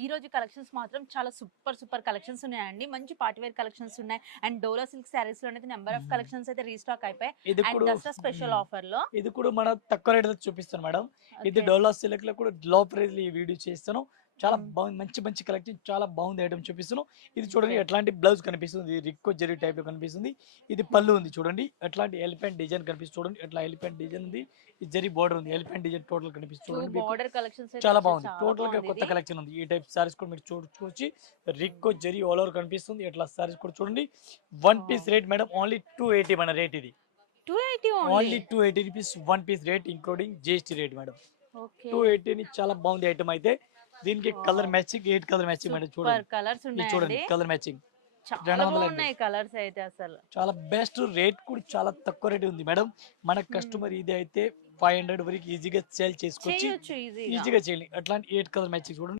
ఈ రోజు కలెక్షన్స్ మాత్రం చాలా సూపర్ కలెక్షన్స్ ఉన్నాయండి. మంచి పార్టీ వేర్ కలెక్షన్స్ ఉన్నాయి. అండ్ డోలా సిల్క్ సారీస్ లో అయితే నెంబర్ ఆఫ్ కలెక్షన్స్ అయితే రీస్టాక్ అయిపోయాయి. ఇది అండ్ కూడా దసరా స్పెషల్ ఆఫర్ లో ఇది కూడా మన తక్కువ రేట్ చూపిస్తాను మేడం. ఇది ఓకే. డోలా సిల్క్ లో కూడా లో ప్రైస్ ఈ వీడియో చేస్తాను. చాలా బాగుంది, మంచి మంచి కలెక్షన్, చాలా బాగుంది ఐటమ్ చూపిస్తున్నాను. ఇది చూడండి ఓకే. ఎట్లాంటి బ్లౌజ్ కనిపిస్తుంది, రిక్కో జరీ టైప్ లో కనిపిస్తుంది. ఇది పళ్ళు ఉంది చూడండి, ఎట్లాంటి ఎలిఫెంట్ డిజైన్ కనిపిస్తుంది చూడండి, ఎట్లా ఎలిఫెంట్ డిజైన్ ఉంది. ఇది జరీ బార్డర్ ఉంది, ఎలిఫెంట్ డిజైన్ టోటల్ కనిపిస్తుంది టూ చూడండి మీకు. బార్డర్ కలెక్షన్స్ అయితే చాలా వచ్చాయి. బాగుంది, చాలా టోటల్ గా బాగుంది కొత్త ఇది. కలెక్షన్ ఉంది. ఈ టైప్ సారీస్ కూడా మీరు చూడొచ్చు. రిక్కో జరీ ఆల్ ఓవర్ కనిపిస్తుంది. ఎట్లా సారీస్ కూడా చూడండి. One piece rate madam only 280 మన రేట్. ఇది 280 only only. 280 rupees one piece rate including GST rate madam. Okay. 280 ని చాలా బాగుంది ఐటమ్ అయితే. దీనికి colour matching 8 colour matching madam super చూడండి. కలర్స్ ఇది చూడండి ఉన్నాయండి. కలర్ మ్యాచింగ్ చాలా 280. బాగున్నాయి కలర్స్ అయితే అసలు. చాలా బెస్ట్ రేట్ కూడా చాలా తక్కువ రేట్ ఉంది మేడం. మన కస్టమర్ ఇది అయితే 500 వరకు ఈజీగా సేల్ చేసుకోవచ్చు. చేయొచ్చు ఈజీగా. ఈజీగా చేయాలి. అట్లాంటి 8 కలర్ మ్యాచింగ్ చూడండి.